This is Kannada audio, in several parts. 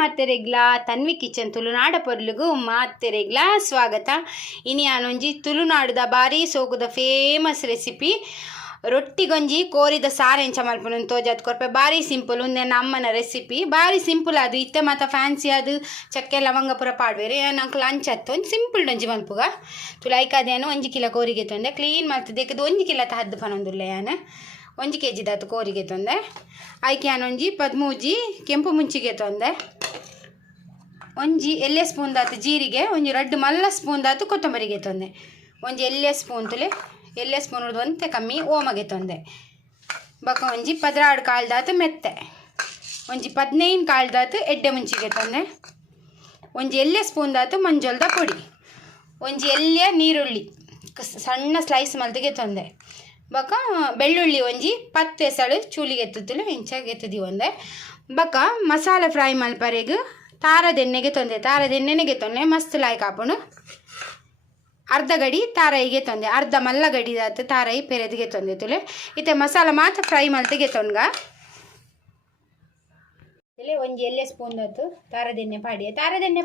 ಮಾತೆರೆಗ್ಲಾ ತನ್ವಿ ಕಿಚನ್ ತುಳುನಾಡ ಪೊರ್ಲುಗು ಮಾತೆರೆಗ್ಲಾ ಸ್ವಾಗತ. ಇನಿ ಆನೊಂಜಿ ತುಳುನಾಡುದ ಬಾರಿ ಸೋಕುದ ಫೇಮಸ್ ರೆಸಿಪಿ ರೊಟ್ಟಿ ಗೊಂಜಿ ಕೋರಿದ ಸಾರು ಎಂಚ ಮಲ್ಪುನ ತೋಜಾತ್ ಕೊರ್ಪೆ ಬಾರಿ ಸಿಂಪಲ್ ಉಂದೆನ ಅಮ್ಮನ ರೆಸಿಪಿ ಬಾರಿ ಸಿಂಪಲ್ ಅದು ಇತ್ತೆ ಮಾತ ಫ್ಯಾನ್ಸಿ ಅದು ಚಕ್ಕೆ ಲವಂಗ ಪೂರ ಪಾಡ್ವೇರಿ ನಂಗೆ ಲಂಚ್ ಹತ್ತು ಒಂದು ಸಿಂಪಲ್ ಡೊಂಜಿ ಮಲ್ಪುಗ ತುಲೈಕಾದೇನು 1 ಕಿಲೋ ಕೋರಿಗೆ ತೊಂದೆ ಕ್ಲೀನ್ ಮಾಡ್ತಿದ್ದೆ 1 ಕಿಲೋ ಹದ್ದು ಪನೊಂದುಲ್ಲೆ ಯಾನು 1 kg ದಾತು ಕೋರಿಗೆ ತೊಂದೆ ಆಯ್ಕೆ ಆನೊಂಜಿ 13 ಕೆಂಪು ಮುಂಚಿಗೆ ತೊಂದೆ ಒಂಜಿ ಎಲ್ಲೆ ಸ್ಪೂನ್ ದಾತು ಜೀರಿಗೆ ಒಂಜಿ 2 ಮಲ್ಲ ಸ್ಪೂನ್ ದಾತು ಕೊತ್ತಂಬರಿಗೆ ತೊಂದೆ ಒಂಜಿ ಎಲ್ಲೆ ಸ್ಪೂನ್ ತುಲೆ ಎಲ್ಲೆ ಸ್ಪೂನ್ ಉಡ್ದು ಒಂತೆ ಕಮ್ಮಿ ಓಮಗೆ ತೊಂದೆ ಬಕ ಒಂಜಿ 16 ಕಾಳು ದಾತು ಮೆತ್ತೆ ಒಂಜಿ 15 ಕಾಳು ದಾತು ಎಡ್ಡೆ ಮುಂಚಿಗೆ ತೊಂದೆ ಒಂಜಿ ಎಲ್ಲೆ ಸ್ಪೂನ್ ದಾತು ಮಂಜೊಲ್ದ ಪೊಡಿ ಒಂಜಿ ಎಲ್ಯ ನೀರುಳ್ಳಿ ಸಣ್ಣ ಸ್ಲೈಸ್ ಮಲ್ತಿಗೆ ತೊಂದೆ ಬಕ ಬೆಳ್ಳುಳ್ಳಿ ಒಂಜಿ 10 ಎಸಳು ಚೂಲಿಗೆ ಎತ್ತುತ್ತಲು ಇಂಚಾಗಿ ಎತ್ತದಿ ಒಂದೆ ಬಕ ಮಸಾಲೆ ಫ್ರೈ ಮಲ್ಪರೆಗ್ ತಾರದೆಣ್ಣೆಗೆ ತೊಂದೆ ತಾರದೆಣ್ಣೆಗೆ ತೊಂದೆ ಮಸ್ತ್ ಲಾಯ್ಕ್ ಹಾಪುಂಡು ಅರ್ಧ ಗಡಿ ತಾರಾಯಿಗೆ ತೊಂದೆ ಅರ್ಧ ಮಲ್ಲ ಗಡಿ ದಾತು ತಾರಾಯಿ ಪೆರೆದಿಗೆ ತೊಂದೆ ತುಲೆ ಇತ್ತೆ ಮಸಾಲ ಮಾತ್ರ ಫ್ರೈ ಮಲ್ತಿಗೆ ತೊಂಡ್ಗ ಇಲ್ಲೇ ಒಂಜಿ ಎಲ್ಲೆ ಸ್ಪೂನ್ ದಾತು ತಾರದೆಣ್ಣೆ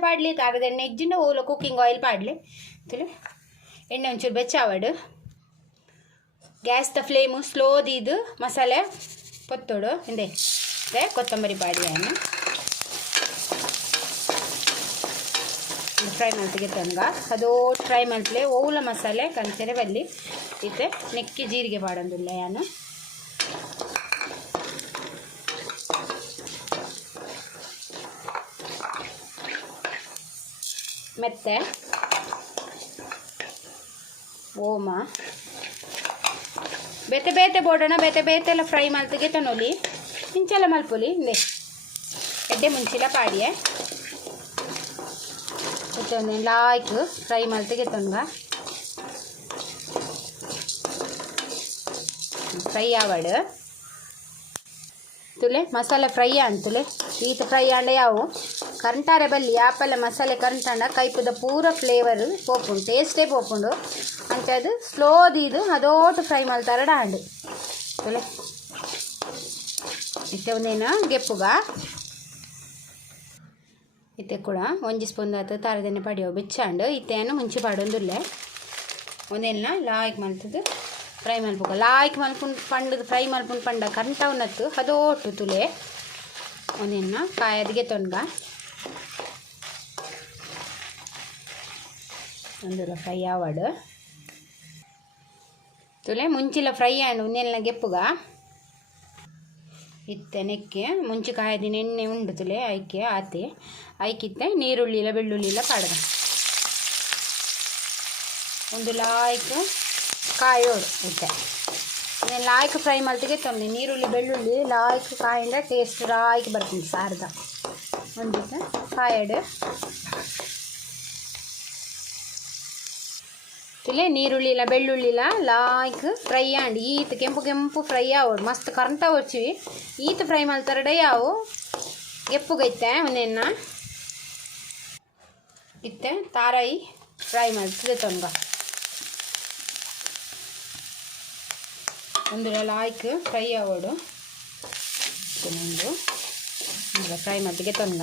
ಪಾಡ್ಲಿ ತಾರದೆಣ್ಣೆ ಇಜ್ಜಿಂಡ ಓಲ ಕುಕ್ಕಿಂಗ್ ಆಯಿಲ್ ಪಾಡ್ಲಿ ತುಲೆ ಎಣ್ಣೆ ಒಂಚೂರು ಬೆಚ್ಚಾವಡು ಗ್ಯಾಸ್ ದ ಫ್ಲೇಮು ಸ್ಲೋ ದೀದು ಮಸಾಲೆ ಪೊತ್ತೋಡು ಹಿಂದೆ ಕೊತ್ತಂಬರಿ ಪಾಡಿಯನ್ನು ಫ್ರೈ ಮಾಡ್ತಿಗೆ ತಂಗ ಅದು ಫ್ರೈ ಮಾಡ್ತಲೇ ಓಲ ಮಸಾಲೆ ಕಂಚರೆ ಬಲ್ಲಿ ಇತ್ತೆ ನೆಕ್ಕಿ ಜೀರಿಗೆ ಪಾಡೊಂದಿಲ್ಲ ಯಾನು ಮೆತ್ತೆ ಓಮ ಬೇತೆ ಬೇತೆ ಬೋಡೋಣ ಬೇತೆ ಬೇತೆ ಎಲ್ಲ ಫ್ರೈ ಮಲ್ತಿಗೆ ತನೊಲಿ ಇಂಚೆಲ್ಲ ಮಲ್ಪೊಲಿ ಹಿಂದೆ ಎಡ್ಡೆ ಮುಂಚಿಲ ಪಾಡಿಯೆ ಒಂದು ಲಾಯ್ಕ್ ಫ್ರೈ ಮಲ್ತಿಗೆ ತೊಂಗ ಫ್ರೈ ಆವಡು ತುಲೆ ಮಸಾಲೆ ಫ್ರೈ ಅಂತುಲೆ ಈತ ಫ್ರೈ ಆಂಡ ಯಾವು ಕರಂಟಾರೆ ಬಲ್ಲಿ ಆಪಲ್ಲ ಮಸಾಲೆ ಕರಂಟಾಂಡ ಕೈಪುದ ಪೂರ ಫ್ಲೇವರ್ ಪೋಪುಂಡು ಟೇಸ್ಟೇ ಪೋಪುಂಡು ಅಂಚದು ಸ್ಲೋ ದೀದು ಅದೋಟು ಫ್ರೈ ಮಲ್ತಾರಡ ಆಂಡು ತುಲೆ ಇತ್ತೆ ಒಂದೇನು ಗೆಪ್ಪುಗ ಇತ್ತೆ ಕೂಡ 1 ಸ್ಪೂನ್ ದಾತು ತಾರದೆಣ್ಣೆ ಪಡಿಯೋ ಬೆಚ್ಚಾಂಡು ಇತ್ತೆಯನ್ನು ಮುಂಚೆ ಪಾಡೊಂದುಲ್ಲೆ ಒಂದೇನ ಲಾಯ್ಕ್ ಮಲ್ತದು ಫ್ರೈ ಮಲ್ಪುಗ ಲಾಯ್ಕ್ ಮಲ್ಪುಂಡು ಪಂಡದು ಫ್ರೈ ಮಲ್ಪುಂಡು ಪಂಡ ಕಂಟವನತ್ತು ಅದೋಟು ತುಲೆ ಒಂದೇನ ಕಾಯದಿಗೆ ತೊಂಡ್ಗ ಒಂದುಲ ಫ್ರೈ ಆವಡು ತುಲೆ ಮುಂಚಿಲ ಫ್ರೈ ಆಂಡು ಒಂದೇನ ಗೆಪ್ಪುಗ ಇತ್ತೆ ನೆಕ್ಕೆ ಮುಂಚೆ ಕಾಯ್ದಿನ ಎಣ್ಣೆ ಉಂಡು ತುಲೆ ಐಕೆ ಆತೆ ಐಕಿತ್ತೆ ನೀರುಳ್ಳಿಲ ಬೆಳ್ಳುಳ್ಳಿಲ ಪಾಡ್ಗ ಒಂದು ಲಾಯ್ಕ್ ಕಾಯೋಡು ಇತ್ತೆ నేను ಲಾಯ್ಕ್ ಫ್ರೈ ಮಲ್ತಿಗೆ ತೊಂದೆ ನೀರುಳ್ಳಿ ಬೆಳ್ಳುಳ್ಳಿ ಲಾಯ್ಕ್ ಕಾಯಿಂದ ಟೇಸ್ಟ್ ಲಾಯ್ಕ್ ಬರ್ತೀನಿ ಸಾರ್ದ ಒಂದಿತ್ತೆ ಕಾಯಡು ತುಲೆ ನೀರುಳ್ಳಿಲ ಬೆಳ್ಳುಳ್ಳಿಲ ಲಾಯ್ಕ್ ಫ್ರೈ ಆಂಡ್ ಈತ್ ಕೆಂಪು ಕೆಂಪು ಫ್ರೈ ಆವಡು ಮಸ್ತ್ ಕರಂತ ಹೊಚ್ಚಿವಿ ಈತ್ ಫ್ರೈ ಮಲ್ತಾರಡೆ ಯಾವು ಗೆಪ್ಪುಗೈತೆ ಒಂದೇನ ಇತ್ತೆ ತಾರಾಯಿ ಫ್ರೈ ಮಲ್ತಿದೆ ತೊಂಗ ಒಂದು ಲಾಯ್ಕ್ ಫ್ರೈ ಆವಡು ಒಂದು ಫ್ರೈ ಮಲ್ತಿಗೆ ತೊಂಗ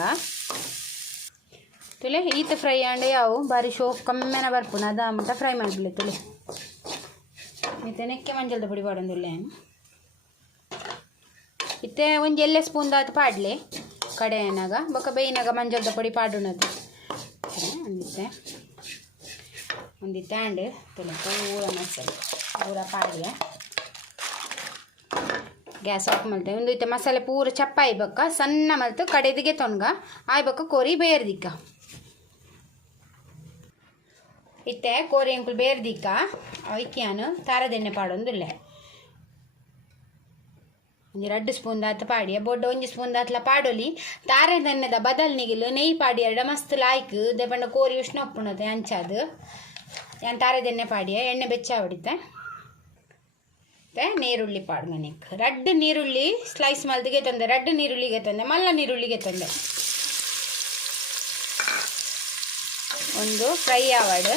ತುಲೆ ಈತ ಫ್ರೈ ಆಂಡೆ ಯಾವು ಬಾರಿ ಶೋಕ್ ಕಮ್ಮೆನ ಬರ್ಪುನ ಅದ ಮಟ್ಟ ಫ್ರೈ ಮಾಡಲಿ ತುಲೆ ಮತ್ತೆ ನೆಕ್ಕೆ ಮಂಜಲ್ದ ಪುಡಿ ಪಾಡೊಂದಿಲ್ಲ ಇತ್ತೆ ಒಂಜಿ ಎಲ್ಲೆ ಸ್ಪೂನ್ ದಾತು ಪಾಡ್ಲಿ ಕಡೆಯನಾಗ ಬೊಕ್ಕ ಬೇಯಿನಾಗ ಮಂಜಲ್ದ ಪುಡಿ ಪಾಡುನದು ಒಂದಿತ್ತೆ ಆಂಡ್ ತುಲೆ ಪೂರ ಮಸಾಲೆ ಪೂರ ಪಾಡ್ಲಿ ಗ್ಯಾಸ್ ಆಫ್ ಮಲ್ತೆ ಒಂದು ಇತ್ತೆ ಮಸಾಲೆ ಪೂರ ಚಪ್ಪ ಆಯ್ಬಕ್ಕ ಸಣ್ಣ ಮಲ್ತು ಕಡೆದಿಗೆ ತೊನ್ಗ ಆಯ್ಬಕ್ಕ ಕೋರಿ ಬೇರ್ದಿಕ್ಕ ಇತ್ತೆ ಕೋರಿ ಅಂಕುಲ್ ಬೇರ್ದಿಕ್ಕ ಅವಕ್ಕಿಯಾನು ತಾರದೆಣ್ಣೆ ಪಾಡೊಂದುಲ್ಲೆ ಒಂಜಿ 2 ಸ್ಪೂನ್ ದಾತು ಪಾಡಿಯ ಬೊಡ್ಡ 1 ಸ್ಪೂನ್ ದಾತ್ಲ ಪಾಡೊಲಿ ತಾರದೆಣ್ಣೆದ ಬದಲ್ನಿಗಿಲು ನೆಯ್ಯಿ ಪಾಡಿ ಎರಡ ಮಸ್ತ್ ಲಾಯ್ಕ್ ದೆಪಂಡ ಕೋರಿ ಉಷ್ಣ ಉಪ್ಪುಣತೆ ಅಂಚಾದು ಯಾನ್ ತಾರದೆಣ್ಣೆ ಪಾಡಿಯ ಎಣ್ಣೆ ಬೆಚ್ಚ ಹೊಡಿತೆ ನೀರುಳ್ಳಿ ಪಾಡ್ಮನಿಕ್ 2 ನೀರುಳ್ಳಿ ಸ್ಲೈಸ್ ಮಲ್ದಿಗೆ ತಂದೆ 2 ನೀರುಳ್ಳಿಗೆ ತಂದೆ ಮಲ್ಲ ನೀರುಳ್ಳಿಗೆ ತಂದೆ ಒಂದು ಫ್ರೈ ಆವಡು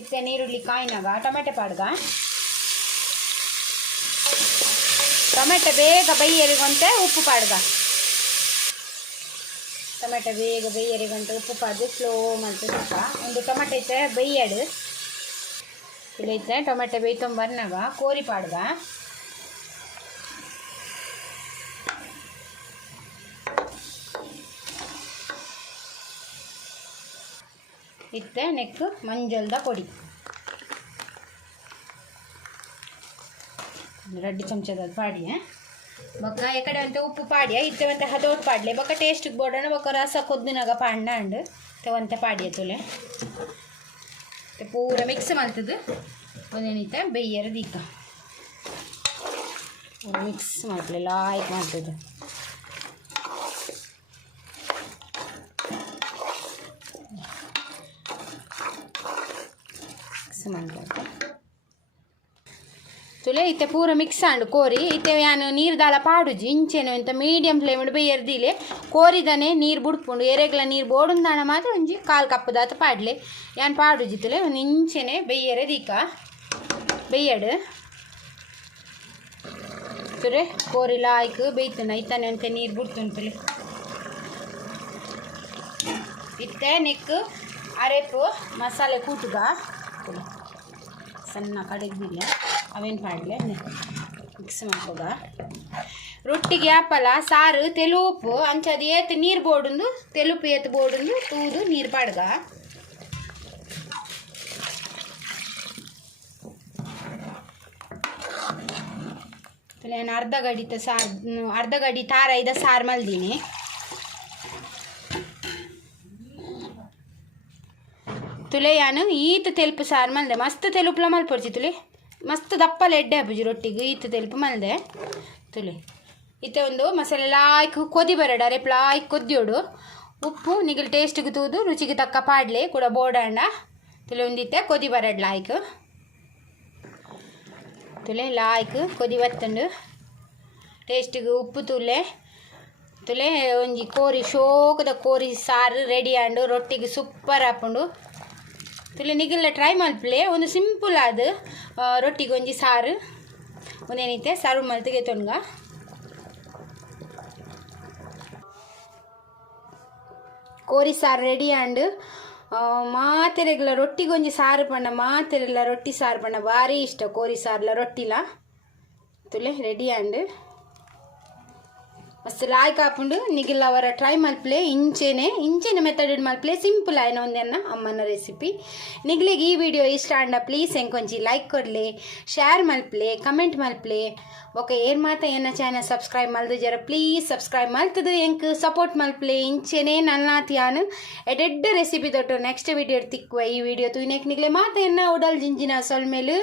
ಇತ್ತೆ ನೀರುಳ್ಳಿ ಕಾಯಿನಾಗ ಟೊಮೆಟೊ ಪಾಡ್ಗ ಟೊಮೆಟೊ ಬೇಗ ಬೈಯರಿಗೊಂತೆ ಉಪ್ಪು ಪಾಡ್ಗ ಟೊಮೆಟೊ ಬೇಗ ಬೇಯರೆ ಗಂಟೆ ಉಪ್ಪು ಪಾದು ಸ್ಲೋ ಮಾಡ್ತು ಸ್ವಲ್ಪ ಒಂದು ಟೊಮೆಟೊ ಐತೆ ಬೇಯಡು ಇಲ್ಲೈತೆ ಟೊಮೆಟೊ ಬೇಯ್ತೊಂಬರ್ನಾಗ ಕೋರಿ ಪಾಡ್ಗ ಇತ್ತೆ ನೆಕ್ ಮಂಜಲ್ದ ಪೊಡಿ 2 ಚಮಚದ ಪಾಡಿ ಬೊಕ್ಕ ಎಕಡೆ ಅಂತ ಉಪ್ಪು ಪಾಡಿಯ ಇತ್ತವಂತೆ ಹದೋಟ್ ಪಾಡ್ಲೆ ಬೊಕ್ಕ ಟೇಸ್ಟ್ಗೆ ಬೋಡಣ ಬೊಕ್ಕ ರಸ ಕೊದ್ದಿನಾಗ ಪಾಂಡ ಅಂಡ್ ತೆವಂತೆ ಪಾಡಿಯ ತುಲೆ ಪೂರ ಮಿಕ್ಸ್ ಮಾಡ್ತದೆ ಒಂದೇನಿತ್ತೆ ಬೇಯರ ದೀಕ ಮಿಕ್ಸ್ ಮಾಡ್ಲಿಲ್ಲ ಆಯ್ತು ಮಾಡ್ತದೆ ಮಿಕ್ಸ್ ಮಾಡ್ಬೇಕು ತುಲೆ ಇತ್ತೆ ಪೂರ ಮಿಕ್ಸ್ ಆಂಡು ಕೋರಿ ಇತ್ತೆ ಯಾನು ನೀರು ದಾಲ ಪಾಡುಜಿ ಇಂಚೆನು ಇಂತ ಮೀಡಿಯಂ ಫ್ಲೇಮ್ ಬೇಯರ್ದಿಲೆ ಕೋರಿದನೆ ನೀರು ಬುಡ್ಪುಂಡು ಎರೆಗ್ಲ ನೀರು ಬೋಡುಂದಾಣ ಮಾತ್ರ ಒಂಜಿ 1/4 ಕಪ್ ದಾತ ಪಾಡ್ಲೆ ಯಾನ್ ಪಾಡುಜಿ ತುಲೆ ಒಂದು ಇಂಚೆನೆ ಬೇಯರೆ ದೀಕ ಬೇಯಡು ತುಲೆ ಕೋರಿ ಲಾಯ್ಕ್ ಬೇಯ್ತುಂಡು ಐತಾನೆ ಅಂತೆ ನೀರು ಬುಡ್ತುಂಡು ತುಲೆ ಇತ್ತೆ ನೆಕ್ ಅರೆಪು ಮಸಾಲೆ ಕೂಟುಗ ಸಣ್ಣ ಕಡೆದಿಲ್ಲ ಅವೇನು ಪಾಡ್ಲೆ ಮಿಕ್ಸ್ ಮಾಡ್ಕೋಗ ರೊಟ್ಟಿಗೆ ಆಪಲ ಸಾರು ತೆಲುಪು ಅಂಚದು ಏತ್ ನೀರು ಬೋಡುಂದು ತೆಲುಪು ಏತ್ ಬೋಡುಂದು ತೂದು ನೀರು ಪಾಡ್ಗ ನಾನು ಅರ್ಧ ಗಡಿ ತಾರ ಇದ ಸಾರು ಮಲ್ದೀನಿ ತುಲೆ ಯಾನು ಈತ ತೆಲುಪು ಸಾರು ಮಲ್ದೆ ಮಸ್ತ್ ತೆಲುಪುಲ ಮಲ್ಪೊಡ್ಚಿ ತುಲೆ ಮಸ್ತ್ ದಪ್ಪಲ ಎಡ್ಡೆ ಹಬ್ಬಜಿ ರೊಟ್ಟಿಗೆ ಈತ ತೆಲುಪು ಮಲ್ದೆ ತುಲೆ ಇತ್ತೆ ಒಂದು ಮಸಾಲೆ ಲಾಯ್ಕ್ ಕೊದಿ ಬರಡ ರೇಪ್ ಲಾಯ್ಕ್ ಕೊದ್ದಿಯೋಡು ಉಪ್ಪು ನಿಗಲ್ ಟೇಸ್ಟ್ಗೆ ತೂದು ರುಚಿಗೆ ತಕ್ಕ ಪಾಡ್ಲೆ ಕೂಡ ಬೋಡಾಂಡ ತುಲೆ ಒಂದಿತ್ತೆ ಕೊದಿ ಬರಡ್ ಲಾಯ್ಕ್ ತುಲೆ ಲಾಯ್ಕ್ ಕೊದಿ ಬತ್ತಂಡು ಟೇಸ್ಟ್ಗೆ ಉಪ್ಪು ತುಲೆ ಒಂಜಿ ಕೋರಿ ಶೋಕದ ಕೋರಿ ಸಾರು ರೆಡಿ ಆಂಡು ರೊಟ್ಟಿಗೆ ಸೂಪರ್ ಹಾಕೊಂಡು ತುಲೆ ನಿಗಲ್ಲ ಟ್ರೈ ಮಲ್ಪಲೆ ಒಂದು ಸಿಂಪಲ್ ಆದ ರೊಟ್ಟಿಗೆ ಒಂಜಿ ಸಾರು ಒಂದೇನೈತೆ ಸರ್ವ್ ಮಲ್ತಿಗೆ ತೊನ್ಗ ಕೋರಿ ಸಾರು ರೆಡಿ ಆಂಡ್ ಮಾತೆರೆಗ್ಲ ರೊಟ್ಟಿಗೆ ಒಂಜಿ ಸಾರು ಪಂಡ ಮಾತೆರೆಗ್ಲ ರೊಟ್ಟಿ ಸಾರು ಪಂಡ ಭಾರಿ ಇಷ್ಟ ಕೋರಿ ಸಾರ್ಲ ರೊಟ್ಟಿಲ ತುಲೆ ರೆಡಿ ಆಂಡ್ ಮಸ್ತ್ ಲಾಯ್ಕ್ ಹಾಕೊಂಡು ನಿಗಿಲ್ಲ ಅವರ ಟ್ರೈ ಮಲ್ಪಲೆ ಇಂಚೆನೆ ಮೆಥಡ್ ಮಲ್ಪಲೆ ಸಿಂಪಲ್ ಆಯ್ನ ಒಂದೇನ ಅಮ್ಮನ ರೆಸಿಪಿ ನಿಗ್ಲಿಗೆ ಈ ವಿಡಿಯೋ ಇಷ್ಟ ಅಂಡ ಪ್ಲೀಸ್ ಎಂಕೊಂಚಿ ಲೈಕ್ ಕೊಡ್ಲೆ ಶೇರ್ ಮಲ್ಪಲೆ ಕಮೆಂಟ್ ಮಲ್ಪಲೆ ಬೊಕ ಏನ್ ಮಾತ ಎನ್ನ ಚಾನಲ್ ಸಬ್ಸ್ಕ್ರೈಬ್ ಮಲ್ದು ಜರ ಪ್ಲೀಸ್ ಸಬ್ಸ್ಕ್ರೈಬ್ ಮಲ್ತದು ಎಂಕ್ ಸಪೋರ್ಟ್ ಮಲ್ಪಲೆ ಇಂಚೆನೆ ನನ್ನಾತಿ ಯಾನು ಎಡೆಡ್ಡ ರೆಸಿಪಿ ತೊಟ್ಟು ನೆಕ್ಸ್ಟ್ ವಿಡಿಯೋ ತಿಕ್ಕುವ ಈ ವಿಡಿಯೋ ತೂನೆಕ್ ನಿಗ್ಲೆ ಮಾತ ಎನ್ನ ಉಡಲ್ ಜಿಂಜಿನ ಸೊಲ್ಮೇಲು